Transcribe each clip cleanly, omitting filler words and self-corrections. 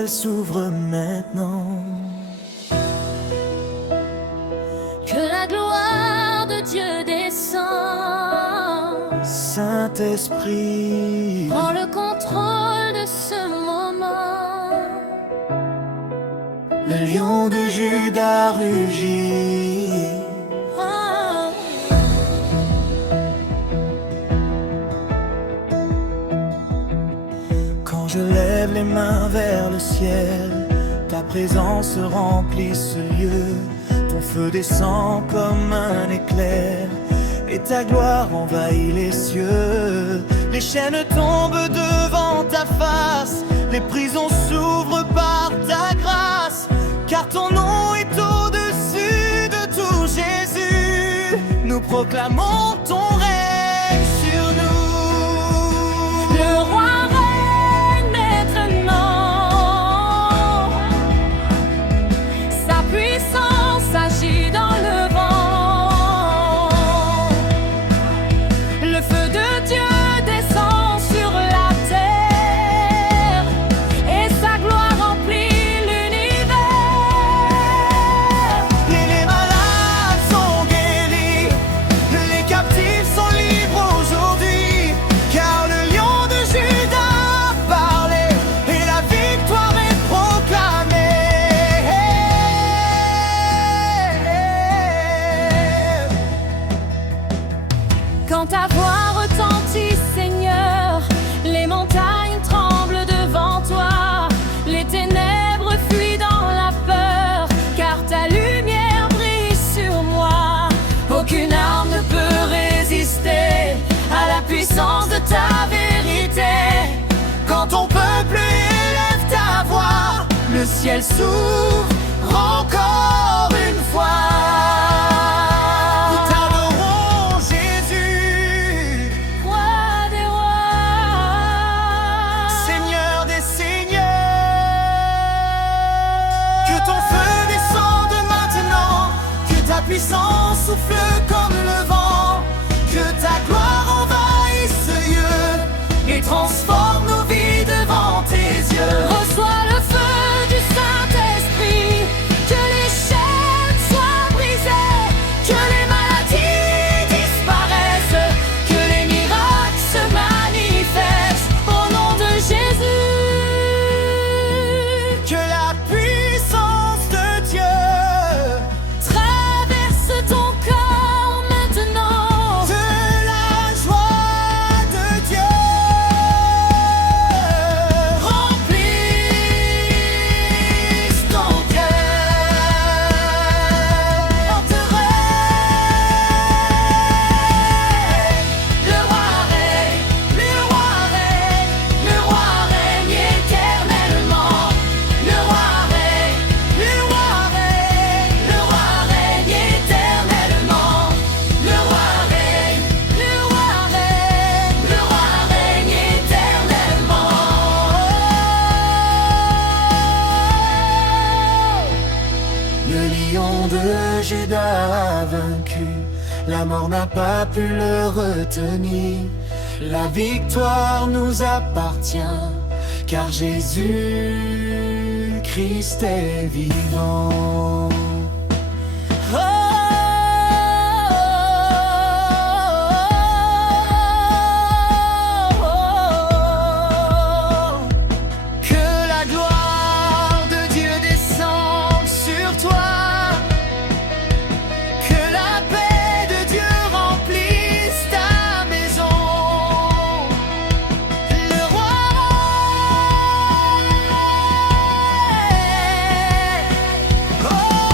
ciel s'ouvre maintenant. Que la gloire de Dieu descend. Saint-Esprit, Prends le contrôle de ce moment. le lion de Juda rugit. Oh. Quand je lève les mains vers le ciel, ta présence remplit ce lieu. Ton feu descend comme un éclair, et ta gloire envahit les cieux. Les chaînes tombent devant ta face, les prisons s'ouvrent par ta grâce, car ton nom est au-dessus de tout, Jésus. Nous proclamons ton règne sur nous. Le roi règne maintenant. Sa puissance agit dans le vent. Le feu de Dieu descend sur la terre et sa gloire remplit l'univers. Les malades sont guéris, les captifs sont libres aujourd'hui, car le lion de Juda a parlé et la victoire est proclamée. Quand ta voix retentit, Seigneur, les montagnes tremblent devant toi. Les ténèbres fuient dans la peur, car ta lumière brille sur moi. Aucune arme ne peut résister à la puissance de ta vérité. Quand ton peuple élève ta voix, le ciel s'ouvre encore une fois. Nous t'adorons, Jésus, Roi des rois, Seigneur des seigneurs. Que ton feu descende maintenant, que ta puissance souffle comme le vent, que ta gloire envahisse ce lieu et transforme nos vies devant tes yeux. reçois le feu du Saint-Esprit, que les chaînes soient brisées, que les maladies disparaissent, que les miracles se manifestent au nom de Jésus. Que la puissance de Dieu Traverse ton corps maintenant. de la joie de Dieu remplisse ton cœur. On te règne. Le roi règne, le roi règne, le roi règne éternellement. Le roi règne, le roi règne, le roi règne éternellement. Le roi règne, le roi règne, le roi règne éternellement. Le lion de Juda a vaincu, la mort n'a pas pu le retenir. La victoire nous appartient, car Jésus-Christ est vivant. Oh, que la gloire de Dieu descende sur toi, que la paix de Dieu remplisse ta maison. Le roi règne. Oh,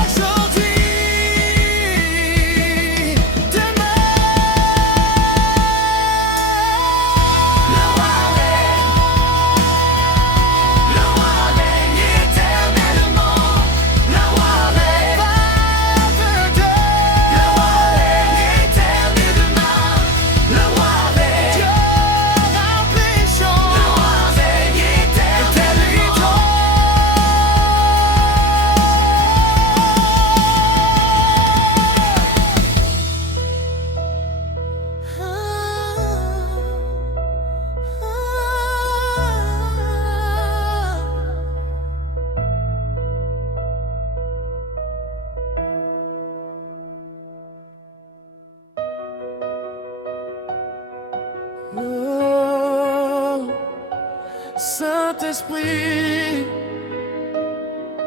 Oh, Saint-Esprit,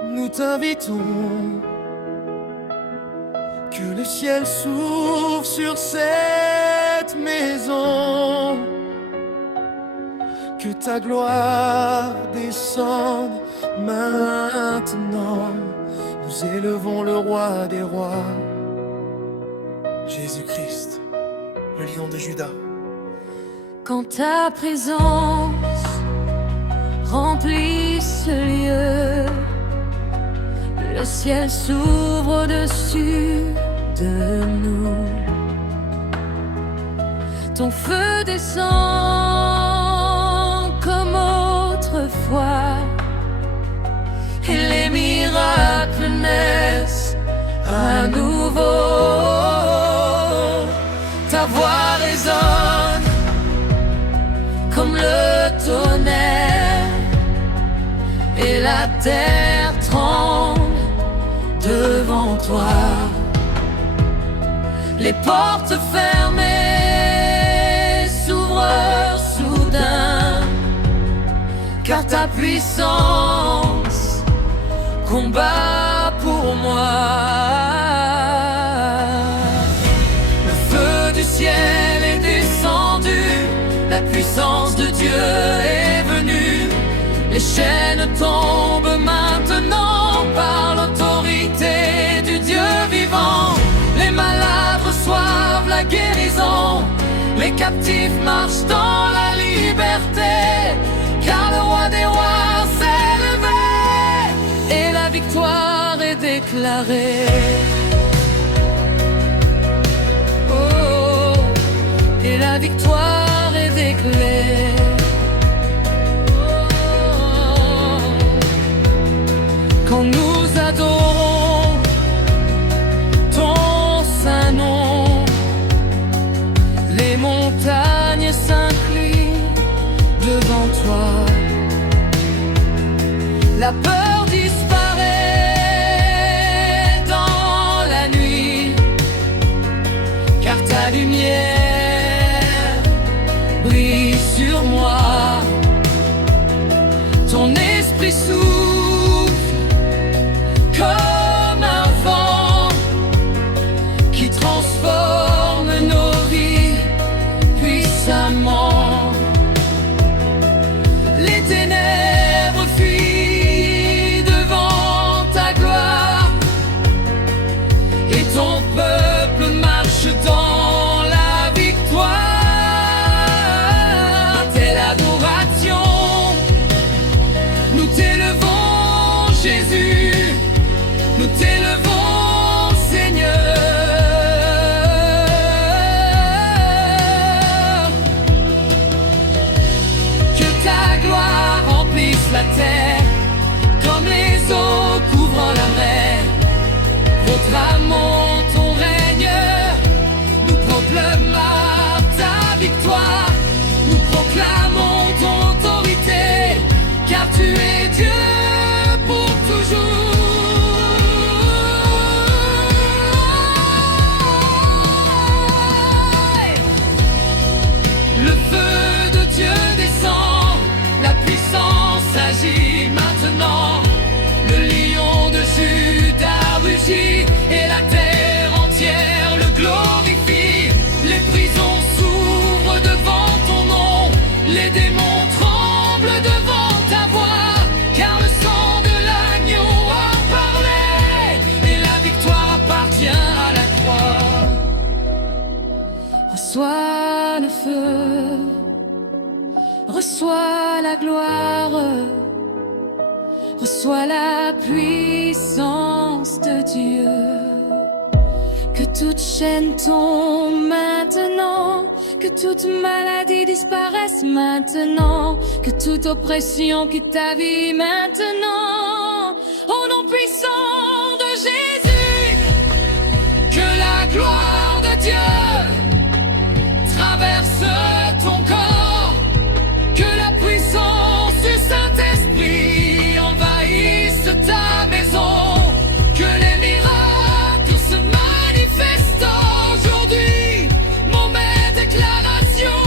nous t'invitons, que le ciel s'ouvre sur cette maison, que ta gloire descende maintenant. Nous élevons le roi des rois, Jésus-Christ, le lion de Juda. Quand ta présence remplit ce lieu, le ciel s'ouvre au-dessus de nous. Ton feu descend comme autrefois, et les miracles naissent à nouveau. Ta voix résonne comme le tonnerre, et la terre tremble devant toi. Les portes fermées s'ouvrent soudain, car ta puissance combat pour moi. Le feu du ciel est descendu, la puissance de Dieu est venue. Les chaînes tombent maintenant par l'autorité du Dieu vivant. Les malades reçoivent la guérison, les captifs marchent dans la liberté, car le roi des rois s'est levé et la victoire est déclarée. Oh, et la victoire est déclarée. Quand nous adorons ton saint nom, les montagnes s'inclinent devant toi. La peur disparaît dans la nuit, car ta lumière brille sur moi. Ton esprit souffle comme un vent qui transforme nos vies puissamment. Les ténèbres fuient devant ta gloire, et ton peuple marche dans la victoire. Telle adoration, nous t'élevons, Jésus. Nous t'élevons, Seigneur. Que ta gloire remplisse la terre, comme les eaux couvrant la mer. Proclamons ton règne, nous proclamons ta victoire. Nous proclamons ton autorité, car tu es Dieu pour toujours. Le feu de Dieu descend, la puissance agit maintenant. Le lion de Juda rugit, et la terre entière le glorifie. Les prisons s'ouvrent devant ton nom, les démons tremblent devant ta voix, car le sang de l'agneau a parlé, et la victoire appartient à la croix. Reçois le feu, reçois la gloire, reçois la puissance de Dieu. Que toute chaîne tombe maintenant, que toute maladie disparaisse maintenant, que toute oppression quitte ta vie maintenant. Au nom puissant de Jésus, que la gloire de Dieu traverse ton corps, que la puissance du Saint-Esprit envahisse ta maison, que les miracles se manifestent aujourd'hui. Mon déclaration,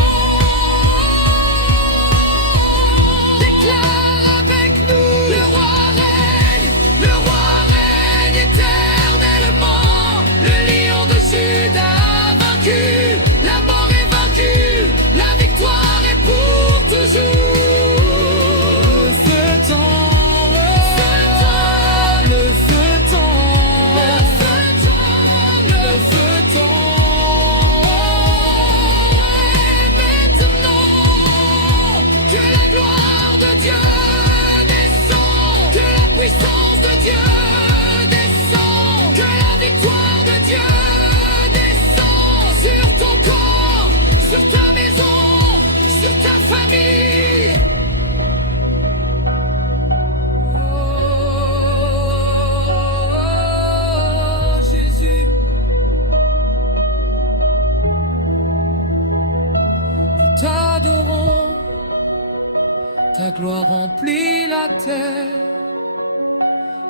Ta gloire remplit la terre,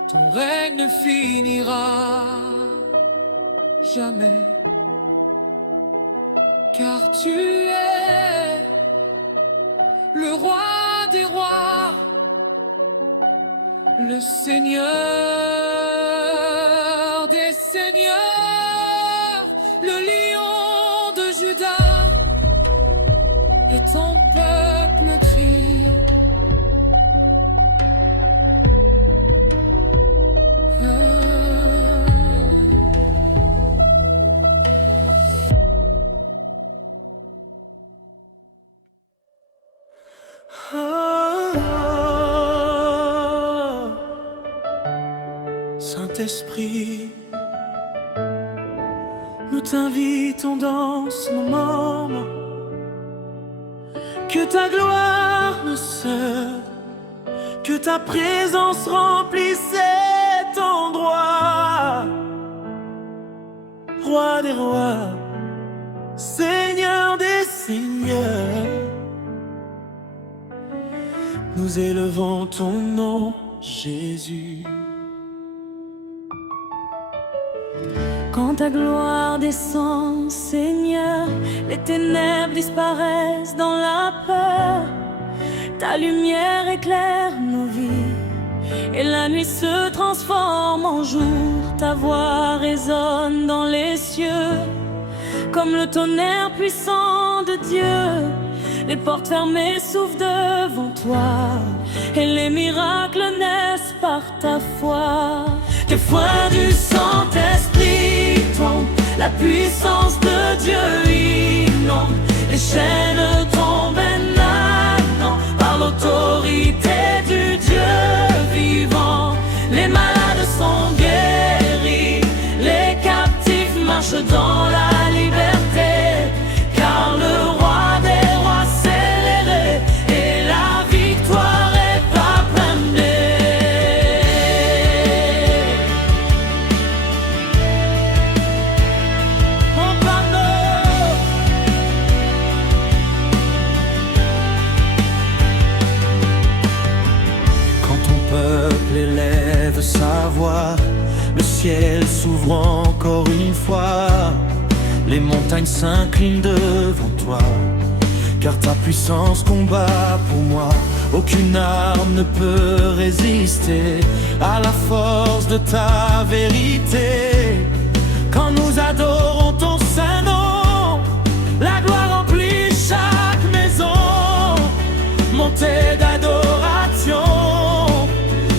ton règne ne finira jamais. Car tu es le roi des rois, le Seigneur des seigneurs, le lion de Juda, et ton peuple crie. Saint-Esprit, nous t'invitons dans ce moment, que ta gloire nous serve, que ta présence remplisse cet endroit. Roi des rois, Seigneur des seigneurs, nous élevons ton nom, Jésus. Quand ta gloire descend, Seigneur, les ténèbres disparaissent dans la peur. Ta lumière éclaire nos vies et la nuit se transforme en jour. Ta voix résonne dans les cieux comme le tonnerre puissant de Dieu. Les portes fermées s'ouvrent devant toi et les miracles naissent par ta foi. Que foi du Saint-Esprit tombe, la puissance de Dieu inonde. Les chaînes tombent maintenant par l'autorité du Dieu vivant. Les malades sont guéris, les captifs marchent dans la liberté, car le roi des rois s'est levé et la victoire est proclamée. Quand ton peuple élève sa voix, le ciel s'ouvre encore une fois. Les montagnes s'inclinent devant toi, car ta puissance combat pour moi. Aucune arme ne peut résister à la force de ta vérité. Quand nous adorons ton saint nom, la gloire remplit chaque maison. Montée d'adoration,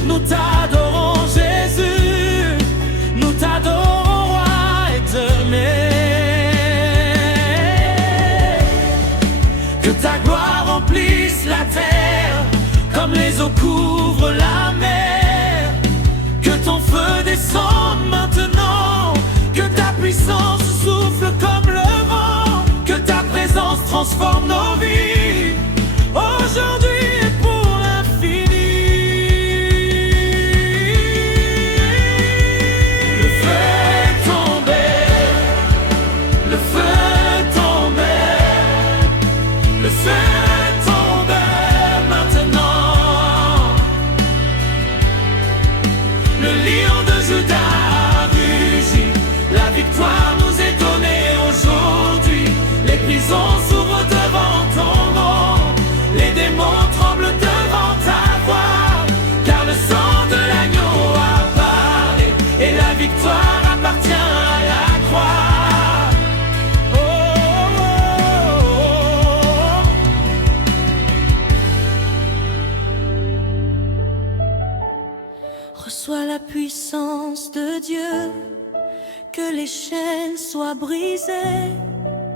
nous t'adorons Jésus, nous t'adorons roi éternel. Que ta gloire remplisse la terre comme les eaux couvrent la mer. Que ton feu descende maintenant, que ta puissance souffle comme le vent, que ta présence transforme nos vies aujourd'hui et pour l'infini. Le feu est tombé, le feu est tombé, le feu est tombé maintenant. Le lion de Juda rugit, la victoire nous est donnée aujourd'hui. Les prisons s'ouvrent devant ton nom, les démons tremblent devant ta voix, car le sang de l'agneau a parlé et la victoire appartient à la croix. Oh, oh, oh. Reçois la puissance de Dieu, que les chaînes soient brisées,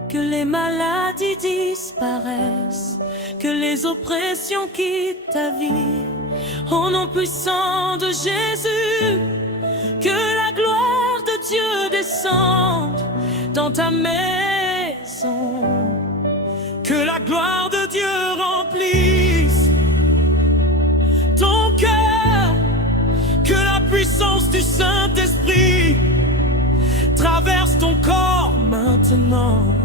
que les maladies disparaissent, que les oppressions quittent ta vie. Au nom puissant de Jésus, que la gloire de Dieu descende dans ta maison. Que la gloire de Dieu remplisse ton cœur, que la puissance du Saint-Esprit traverse ton corps maintenant.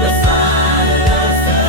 Le feu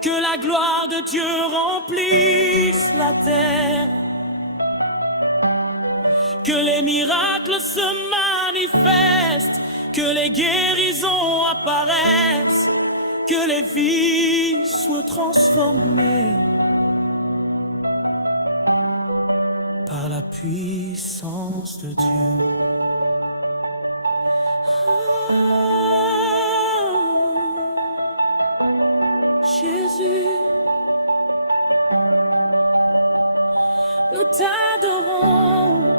que la gloire de Dieu remplisse la terre, que les miracles se manifestent, que les guérisons apparaissent, que les vies soient transformées par la puissance de Dieu. Jésus, nous t'adorons,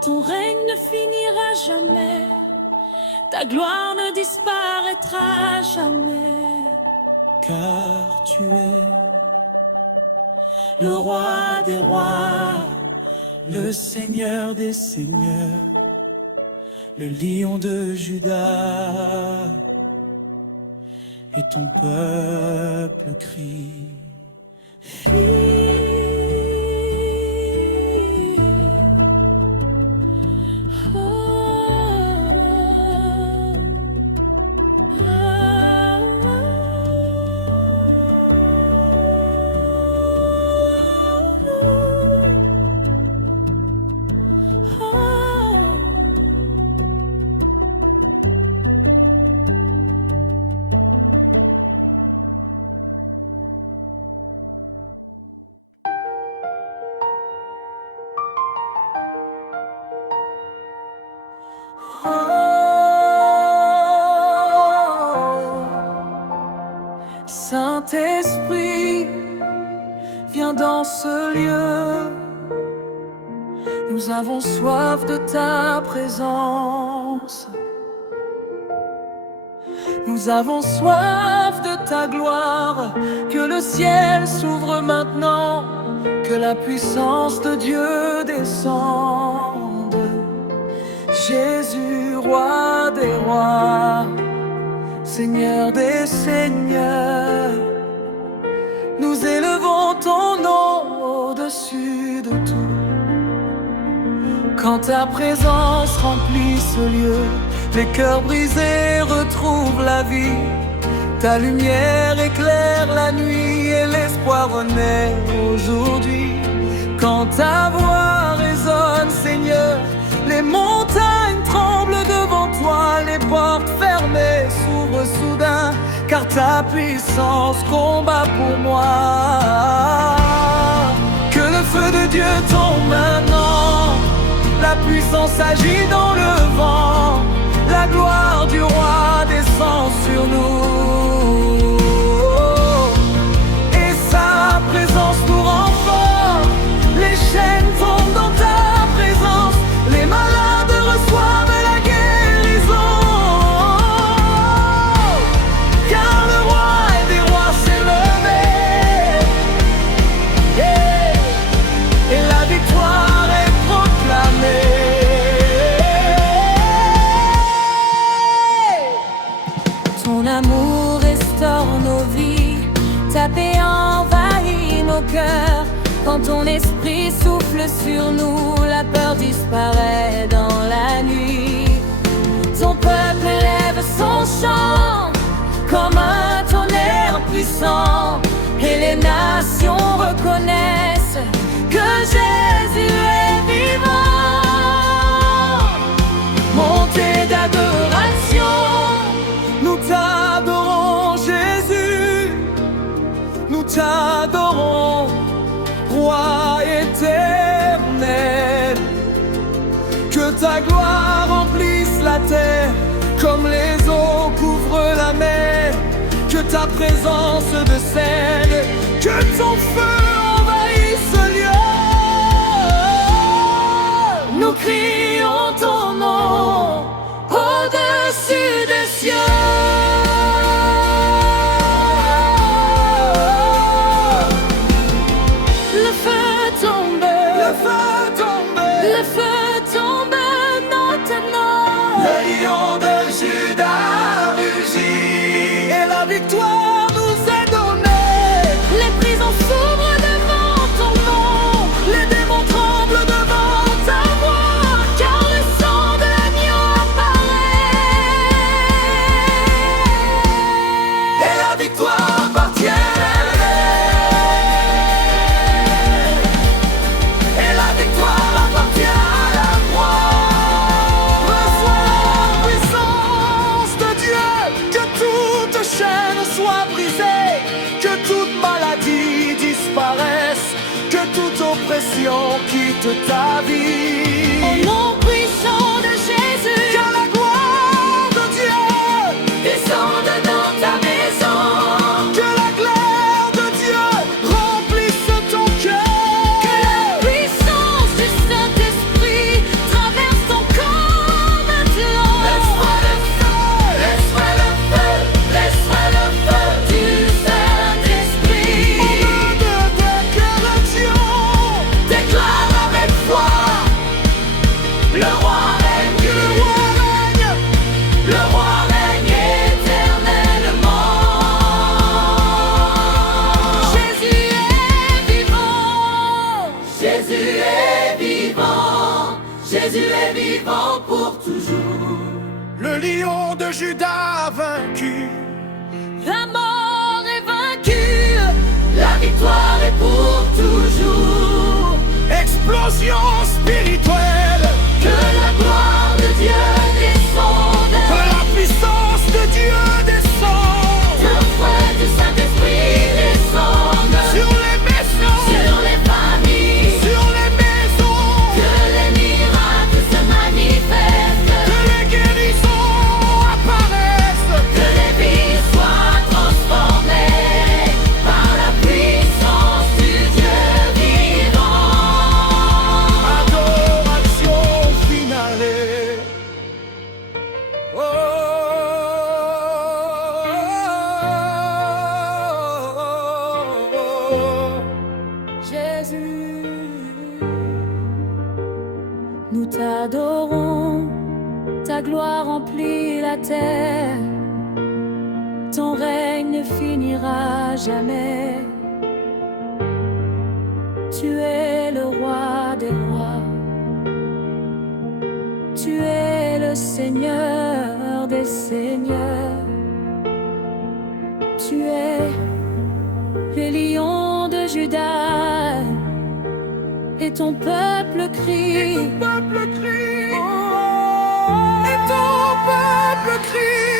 ton règne ne finira jamais, ta gloire ne disparaîtra jamais, car tu es le roi des rois, le Seigneur des seigneurs, le lion de Juda. Et ton peuple crie. Saint-Esprit, viens dans ce lieu. Nous avons soif de ta présence. Nous avons soif de ta gloire. Que le ciel s'ouvre maintenant, que la puissance de Dieu descende. Jésus, roi des rois, Seigneur des seigneurs, nous élevons ton nom au-dessus de tout. Quand ta présence remplit ce lieu, les cœurs brisés retrouvent la vie. Ta lumière éclaire la nuit et l'espoir renaît aujourd'hui. Quand ta voix résonne, Seigneur, les montagnes tremblent devant toi, les portes fermées s'ouvrent soudain, car ta puissance combat pour moi. Que le feu de Dieu tombe maintenant, la puissance agit dans le vent, la gloire du roi descend sur nous. Et sa présence nous rend forts, les chaînes tombent dans ta présence, les malades reçoivent la guérison. Car le roi des rois s'est levé, et la victoire est proclamée. Ton amour restaure nos vies, ta paix envahit nos cœurs. Quand ton esprit souffle sur nous, la peur disparaît dans la nuit. Ton peuple élève son chant comme un tonnerre puissant, et les nations reconnaissent que Jésus est vivant. Montée d'adoration, nous t'adorons Jésus, nous t'adorons, roi éternel. Que ta gloire remplisse la terre comme les eaux couvrent la mer. Que ta présence descende, que ton feu envahisse ce lieu. Nous crions ton nom au-dessus des cieux. Le feu tombe maintenant. Le lion de Juda rugit, et la victoire nous est donnée. Les prisons s'ouvrent l'oppression quitte ta vie. Au nom puissant de Jésus, Que la gloire de Dieu descende dans ta maison. Que la gloire de Dieu remplisse ton cœur. que la puissance du Saint-Esprit traverse ton corps maintenant. Laisse-moi le feu, laisse-moi le feu, laisse-moi le feu du Saint-Esprit. De déclaration, Déclare avec foi, le roi règne, le roi règne. le roi règne éternellement. Jésus est vivant. Jésus est vivant, Jésus est vivant pour toujours. Le lion de Juda vaincu. La mort est vaincue. La victoire est pour toujours. Explosion spirituelle. Que la gloire de Dieu descende. Que la puissance de Dieu descende Le feu du Saint-Esprit descende sur les maisons, sur les familles. sur les maisons. Que les miracles se manifestent. Que les guérisons apparaissent. Que les vies soient transformées par la puissance du Dieu vivant. Adoration finale. Oh, Jésus, nous t'adorons, ta gloire remplit la terre, ton règne ne finira jamais. Tu es le roi des rois, tu es le Seigneur des seigneurs, tu es le lion de Juda, et ton peuple crie. peuple crie. Et ton peuple crie.